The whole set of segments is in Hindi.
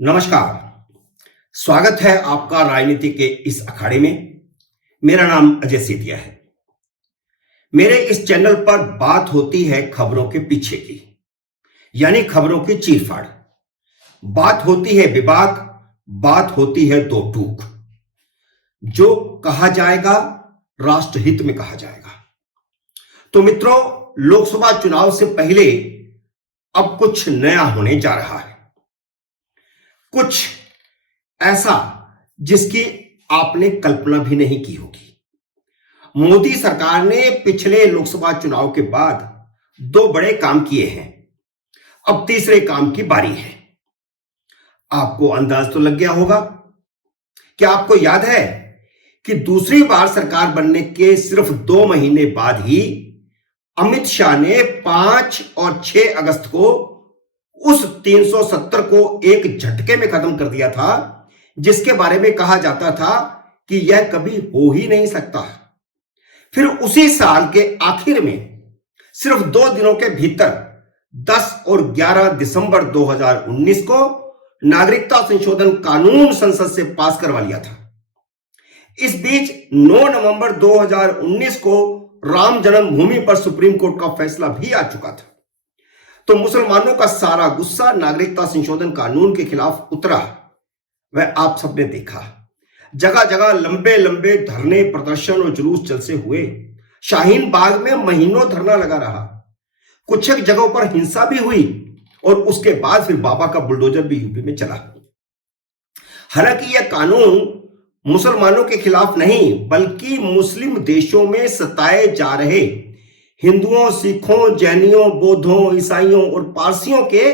नमस्कार। स्वागत है आपका राजनीति के इस अखाड़े में। मेरा नाम अजय सेठिया है। मेरे इस चैनल पर बात होती है खबरों के पीछे की, यानी खबरों की चीरफाड़। बात होती है विवाद, बात होती है दो टूक। जो कहा जाएगा राष्ट्रहित में कहा जाएगा। तो मित्रों, लोकसभा चुनाव से पहले अब कुछ नया होने जा रहा है, कुछ ऐसा जिसकी आपने कल्पना भी नहीं की होगी। मोदी सरकार ने पिछले लोकसभा चुनाव के बाद दो बड़े काम किए हैं, अब तीसरे काम की बारी है। आपको अंदाज तो लग गया होगा। क्या आपको याद है कि दूसरी बार सरकार बनने के सिर्फ 2 महीने बाद ही अमित शाह ने 5 और 6 अगस्त को उस 370 को एक झटके में खत्म कर दिया था, जिसके बारे में कहा जाता था कि यह कभी हो ही नहीं सकता। फिर उसी साल के आखिर में सिर्फ 2 दिनों के भीतर 10 और 11 दिसंबर 2019 को नागरिकता संशोधन कानून संसद से पास करवा लिया था। इस बीच 9 नवंबर 2019 को राम जन्मभूमि पर सुप्रीम कोर्ट का फैसला भी आ चुका था। तो मुसलमानों का सारा गुस्सा नागरिकता संशोधन कानून के खिलाफ उतरा। वह आप सबने देखा। जगह जगह लंबे लंबे धरने, प्रदर्शन और जुलूस जलसे हुए। शाहीन बाग में महीनों धरना लगा रहा। कुछ एक जगहों पर हिंसा भी हुई और उसके बाद फिर बाबा का बुलडोजर भी यूपी में चला। हालांकि यह कानून मुसलमानों के खिलाफ नहीं, बल्कि मुस्लिम देशों में सताए जा रहे हिंदुओं, सिखों, जैनियों, बौद्धों, ईसाइयों और पारसियों के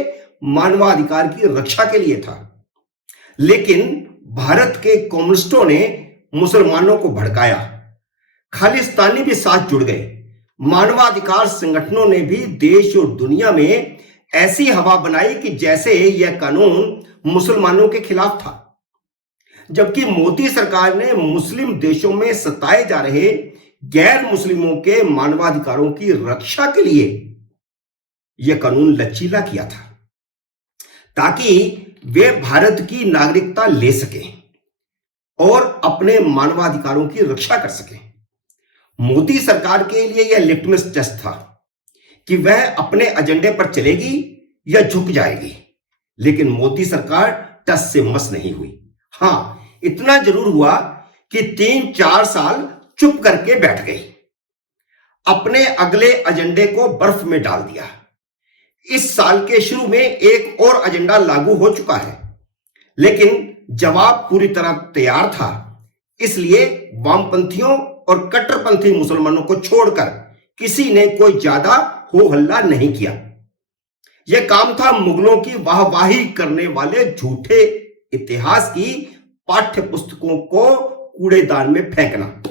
मानवाधिकार की रक्षा के लिए था। लेकिन भारत के कम्युनिस्टों ने मुसलमानों को भड़काया। खालिस्तानी भी साथ जुड़ गए। मानवाधिकार संगठनों ने भी देश और दुनिया में ऐसी हवा बनाई कि जैसे यह कानून मुसलमानों के खिलाफ था। जबकि मोदी सरकार ने मुस्लिम देशों में सताए जा रहे गैर मुस्लिमों के मानवाधिकारों की रक्षा के लिए यह कानून लचीला किया था, ताकि वे भारत की नागरिकता ले सकें और अपने मानवाधिकारों की रक्षा कर सकें। मोदी सरकार के लिए यह लिटमस टेस्ट था कि वह अपने एजेंडे पर चलेगी या झुक जाएगी। लेकिन मोदी सरकार टस से मस नहीं हुई। हां, इतना जरूर हुआ कि 3-4 साल चुप करके बैठ गई। अपने अगले एजेंडे को बर्फ में डाल दिया। इस साल के शुरू में एक और एजेंडा लागू हो चुका है, लेकिन जवाब पूरी तरह तैयार था। इसलिए वामपंथियों और कट्टरपंथी मुसलमानों को छोड़कर किसी ने कोई ज्यादा हो हल्ला नहीं किया। यह काम था मुगलों की वाहवाही करने वाले झूठे इतिहास की पाठ्य पुस्तकों को कूड़ेदान में फेंकना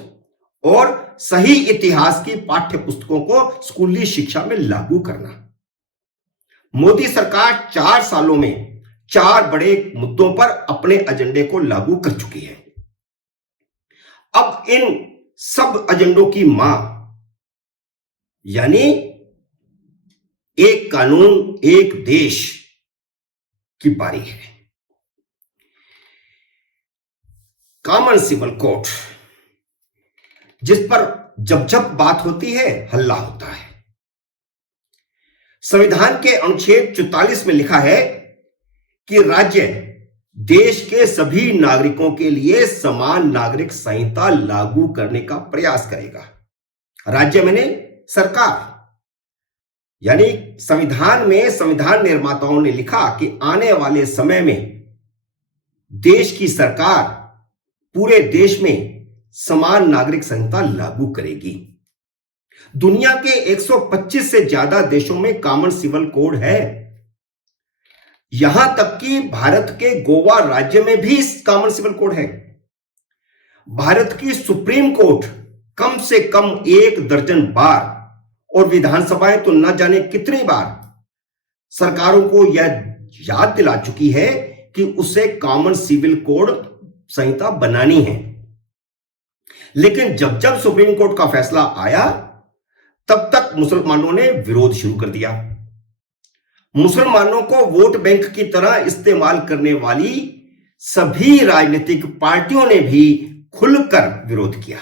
और सही इतिहास की पाठ्य पुस्तकों को स्कूली शिक्षा में लागू करना। मोदी सरकार 4 सालों में 4 बड़े मुद्दों पर अपने एजेंडे को लागू कर चुकी है। अब इन सब एजेंडों की मां, यानी एक कानून एक देश की बारी है। कॉमन सिविल कोड, जिस पर जब जब बात होती है हल्ला होता है। संविधान के अनुच्छेद 44 में लिखा है कि राज्य देश के सभी नागरिकों के लिए समान नागरिक संहिता लागू करने का प्रयास करेगा। राज्य मैंने सरकार, यानी संविधान में संविधान निर्माताओं ने लिखा कि आने वाले समय में देश की सरकार पूरे देश में समान नागरिक संहिता लागू करेगी। दुनिया के 125 से ज्यादा देशों में कॉमन सिविल कोड है। यहां तक कि भारत के गोवा राज्य में भी कॉमन सिविल कोड है। भारत की सुप्रीम कोर्ट कम से कम 1 दर्जन बार और विधानसभाएं तो न जाने कितनी बार सरकारों को यह याद दिला चुकी है कि उसे कॉमन सिविल कोड संहिता बनानी है। लेकिन जब जब सुप्रीम कोर्ट का फैसला आया, तब तक मुसलमानों ने विरोध शुरू कर दिया। मुसलमानों को वोट बैंक की तरह इस्तेमाल करने वाली सभी राजनीतिक पार्टियों ने भी खुलकर विरोध किया।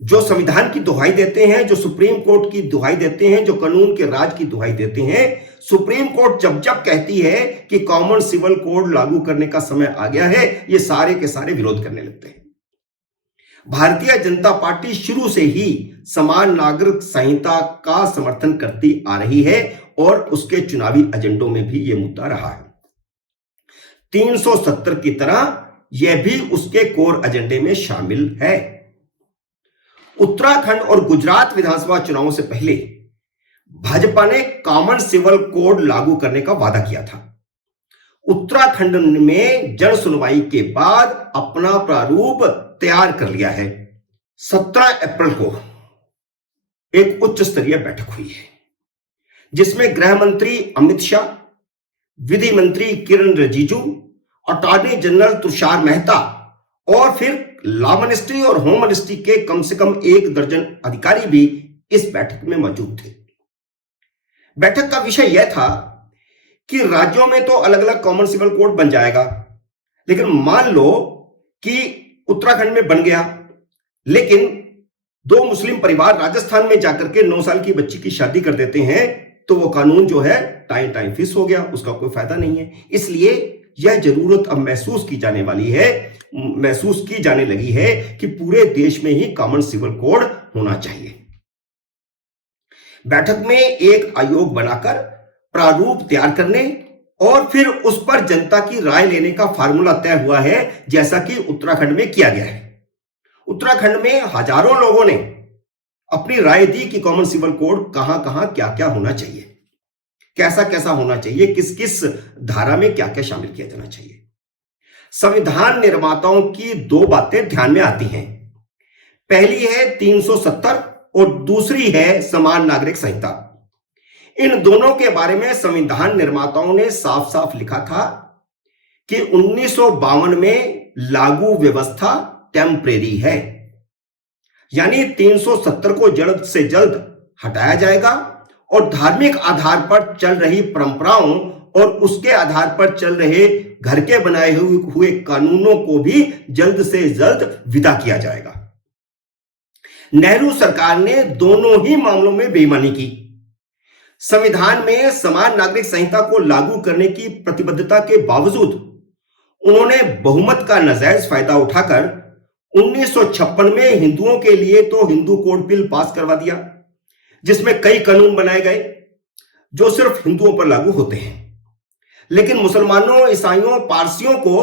जो संविधान की दुहाई देते हैं, जो सुप्रीम कोर्ट की दुहाई देते हैं, जो कानून के राज की दुहाई देते हैं, सुप्रीम कोर्ट जब जब कहती है कि कॉमन सिविल कोड लागू करने का समय आ गया है, ये सारे के सारे विरोध करने लगते हैं। भारतीय जनता पार्टी शुरू से ही समान नागरिक संहिता का समर्थन करती आ रही है और उसके चुनावी एजेंडों में भी यह मुद्दा रहा है। 370 की तरह यह भी उसके कोर एजेंडे में शामिल है। उत्तराखंड और गुजरात विधानसभा चुनावों से पहले भाजपा ने कॉमन सिविल कोड लागू करने का वादा किया था। उत्तराखंड में जन सुनवाई के बाद अपना प्रारूप तैयार कर लिया है। 17 अप्रैल को एक उच्च स्तरीय बैठक हुई है जिसमें गृह मंत्री अमित शाह, विधि मंत्री किरण रिजिजू, अटॉर्नी जनरल तुषार मेहता और फिर लॉ मिनिस्ट्री और होम मिनिस्ट्री के कम से कम 1 दर्जन अधिकारी भी इस बैठक में मौजूद थे। बैठक का विषय यह था कि राज्यों में तो अलग अलग कॉमन सिविल कोड बन जाएगा, लेकिन मान लो कि उत्तराखंड में बन गया, लेकिन 2 मुस्लिम परिवार राजस्थान में जाकर के 9 साल की बच्ची की शादी कर देते हैं, तो वो कानून जो है टाइम फिक्स हो गया, उसका कोई फायदा नहीं है। इसलिए यह जरूरत अब महसूस की जाने लगी है कि पूरे देश में ही कॉमन सिविल कोड होना चाहिए। बैठक में एक आयोग बनाकर प्रारूप तैयार करने और फिर उस पर जनता की राय लेने का फार्मूला तय हुआ है, जैसा कि उत्तराखंड में किया गया है। उत्तराखंड में हजारों लोगों ने अपनी राय दी कि कॉमन सिविल कोड कहां कहां क्या क्या होना चाहिए, कैसा कैसा होना चाहिए, किस किस धारा में क्या क्या शामिल किया जाना चाहिए। संविधान निर्माताओं की 2 बातें ध्यान में आती हैं। पहली है 370 और दूसरी है समान नागरिक संहिता। इन दोनों के बारे में संविधान निर्माताओं ने साफ साफ लिखा था कि 1952 में लागू व्यवस्था टेम्परेरी है, यानी 370 को जल्द से जल्द हटाया जाएगा और धार्मिक आधार पर चल रही परंपराओं और उसके आधार पर चल रहे घर के बनाए हुए कानूनों को भी जल्द से जल्द विदा किया जाएगा। नेहरू सरकार ने दोनों ही मामलों में बेईमानी की। संविधान में समान नागरिक संहिता को लागू करने की प्रतिबद्धता के बावजूद उन्होंने बहुमत का नाजायज फायदा उठाकर 1956 में हिंदुओं के लिए तो हिंदू कोड बिल पास करवा दिया, जिसमें कई कानून बनाए गए जो सिर्फ हिंदुओं पर लागू होते हैं, लेकिन मुसलमानों, ईसाइयों, पारसियों को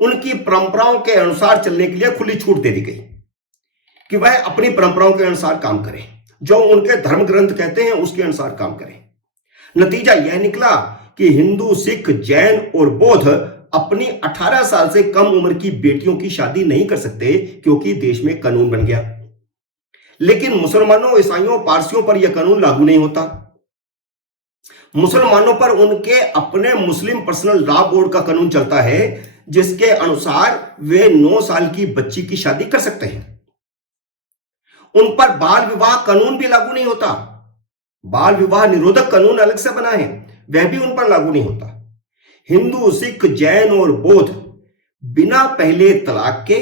उनकी परंपराओं के अनुसार चलने के लिए खुली छूट दे दी गई कि वह अपनी परंपराओं के अनुसार काम करें, जो उनके धर्म ग्रंथ कहते हैं उसके अनुसार काम करें। नतीजा यह निकला कि हिंदू, सिख, जैन और बौद्ध अपनी 18 साल से कम उम्र की बेटियों की शादी नहीं कर सकते क्योंकि देश में कानून बन गया, लेकिन मुसलमानों, ईसाइयों, पारसियों पर यह कानून लागू नहीं होता। मुसलमानों पर उनके अपने मुस्लिम पर्सनल लॉ बोर्ड का कानून चलता है, जिसके अनुसार वे 9 साल की बच्ची की शादी कर सकते हैं। उन पर बाल विवाह कानून भी लागू नहीं होता। बाल विवाह निरोधक कानून अलग से बना है, वह भी उन पर लागू नहीं होता। हिंदू, सिख, जैन और बौद्ध बिना पहले तलाक के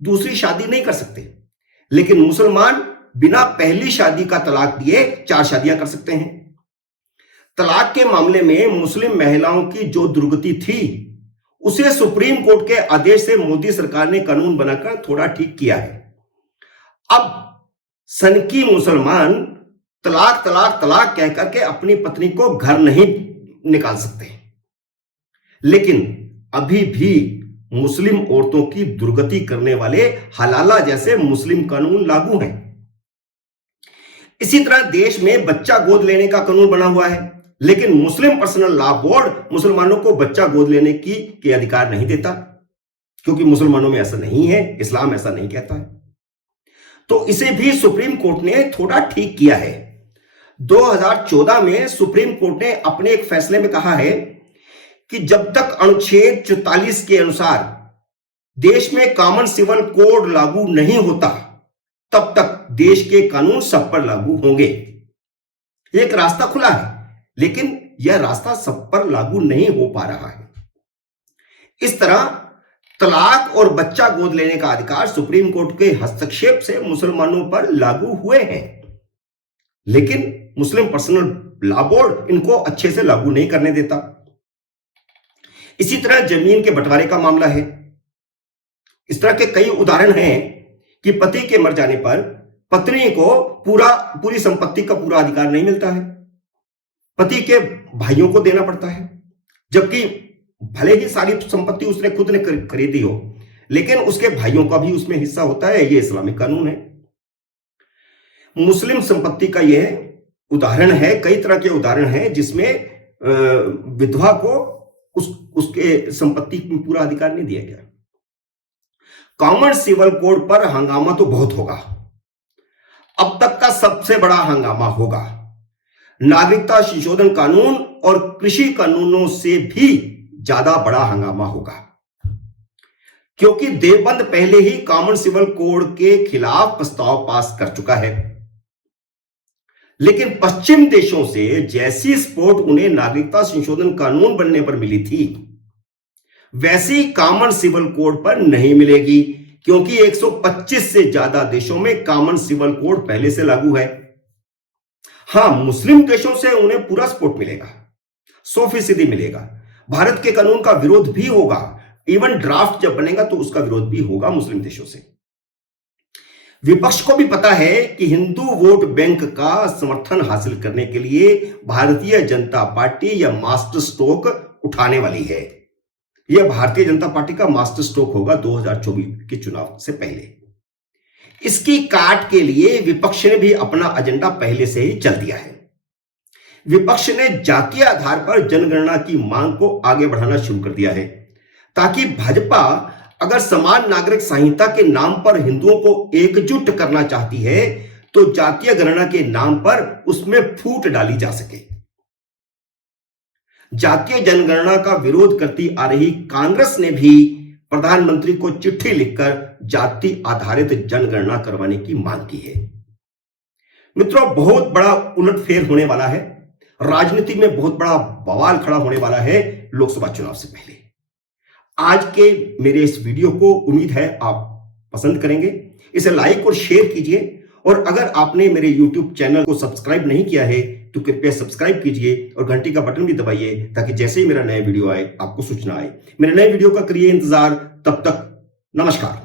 दूसरी शादी नहीं कर सकते, लेकिन मुसलमान बिना पहली शादी का तलाक दिए 4 शादियां कर सकते हैं। तलाक के मामले में मुस्लिम महिलाओं की जो दुर्गति थी, उसे सुप्रीम कोर्ट के आदेश से मोदी सरकार ने कानून बनाकर थोड़ा ठीक किया है। अब सनकी मुसलमान तलाक तलाक तलाक कह करके अपनी पत्नी को घर नहीं निकाल सकते, लेकिन अभी भी मुस्लिम औरतों की दुर्गति करने वाले हलाला जैसे मुस्लिम कानून लागू हैं। इसी तरह देश में बच्चा गोद लेने का कानून बना हुआ है, लेकिन मुस्लिम पर्सनल लॉ बोर्ड मुसलमानों को बच्चा गोद लेने के अधिकार नहीं देता, क्योंकि मुसलमानों में ऐसा नहीं है, इस्लाम ऐसा नहीं कहता है। तो इसे भी सुप्रीम कोर्ट ने थोड़ा ठीक किया है। 2014 में सुप्रीम कोर्ट ने अपने एक फैसले में कहा है कि जब तक अनुच्छेद 44 के अनुसार देश में कॉमन सिविल कोड लागू नहीं होता, तब तक देश के कानून सब पर लागू होंगे। एक रास्ता खुला है, लेकिन यह रास्ता सब पर लागू नहीं हो पा रहा है। इस तरह तलाक और बच्चा गोद लेने का अधिकार सुप्रीम कोर्ट के हस्तक्षेप से मुसलमानों पर लागू हुए हैं, लेकिन मुस्लिम पर्सनल लॉ बोर्ड इनको अच्छे से लागू नहीं करने देता। इसी तरह जमीन के बंटवारे का मामला है। इस तरह के कई उदाहरण हैं कि पति के मर जाने पर पत्नी को पूरी संपत्ति का पूरा अधिकार नहीं मिलता है, पति के भाइयों को देना पड़ता है, जबकि भले ही सारी संपत्ति उसने खुद ने खरीदी हो, लेकिन उसके भाइयों का भी उसमें हिस्सा होता है। यह इस्लामिक कानून है। मुस्लिम संपत्ति का यह उदाहरण है। कई तरह के उदाहरण हैं जिसमें विधवा को उसके संपत्ति में पूरा अधिकार नहीं दिया गया। कॉमन सिविल कोड पर हंगामा तो बहुत होगा। अब तक का सबसे बड़ा हंगामा होगा। नागरिकता संशोधन कानून और कृषि कानूनों से भी ज्यादा बड़ा हंगामा होगा, क्योंकि देवबंद पहले ही कॉमन सिविल कोड के खिलाफ प्रस्ताव पास कर चुका है। लेकिन पश्चिम देशों से जैसी सपोर्ट उन्हें नागरिकता संशोधन कानून बनने पर मिली थी, वैसी कॉमन सिविल कोड पर नहीं मिलेगी, क्योंकि 125 से ज्यादा देशों में कॉमन सिविल कोड पहले से लागू है। हां, मुस्लिम देशों से उन्हें पूरा सपोर्ट मिलेगा, 100% मिलेगा। भारत के कानून का विरोध भी होगा। इवन ड्राफ्ट जब बनेगा तो उसका विरोध भी होगा मुस्लिम देशों से। विपक्ष को भी पता है कि हिंदू वोट बैंक का समर्थन हासिल करने के लिए भारतीय जनता पार्टी यह मास्टर स्ट्रोक उठाने वाली है। यह भारतीय जनता पार्टी का मास्टर स्ट्रोक होगा 2024 के चुनाव से पहले। इसकी काट के लिए विपक्ष ने भी अपना एजेंडा पहले से ही चल दिया है। विपक्ष ने जातीय आधार पर जनगणना की मांग को आगे बढ़ाना शुरू कर दिया है, ताकि भाजपा अगर समान नागरिक संहिता के नाम पर हिंदुओं को एकजुट करना चाहती है तो जातीय गणना के नाम पर उसमें फूट डाली जा सके। जातीय जनगणना का विरोध करती आ रही कांग्रेस ने भी प्रधानमंत्री को चिट्ठी लिखकर जाति आधारित जनगणना करवाने की मांग की है। मित्रों, बहुत बड़ा उलटफेर होने वाला है। राजनीति में बहुत बड़ा बवाल खड़ा होने वाला है लोकसभा चुनाव से पहले। आज के मेरे इस वीडियो को उम्मीद है आप पसंद करेंगे। इसे लाइक और शेयर कीजिए, और अगर आपने मेरे YouTube चैनल को सब्सक्राइब नहीं किया है तो कृपया सब्सक्राइब कीजिए और घंटी का बटन भी दबाइए, ताकि जैसे ही मेरा नया वीडियो आए आपको सूचना आए। मेरे नए वीडियो का करिए इंतजार। तब तक नमस्कार।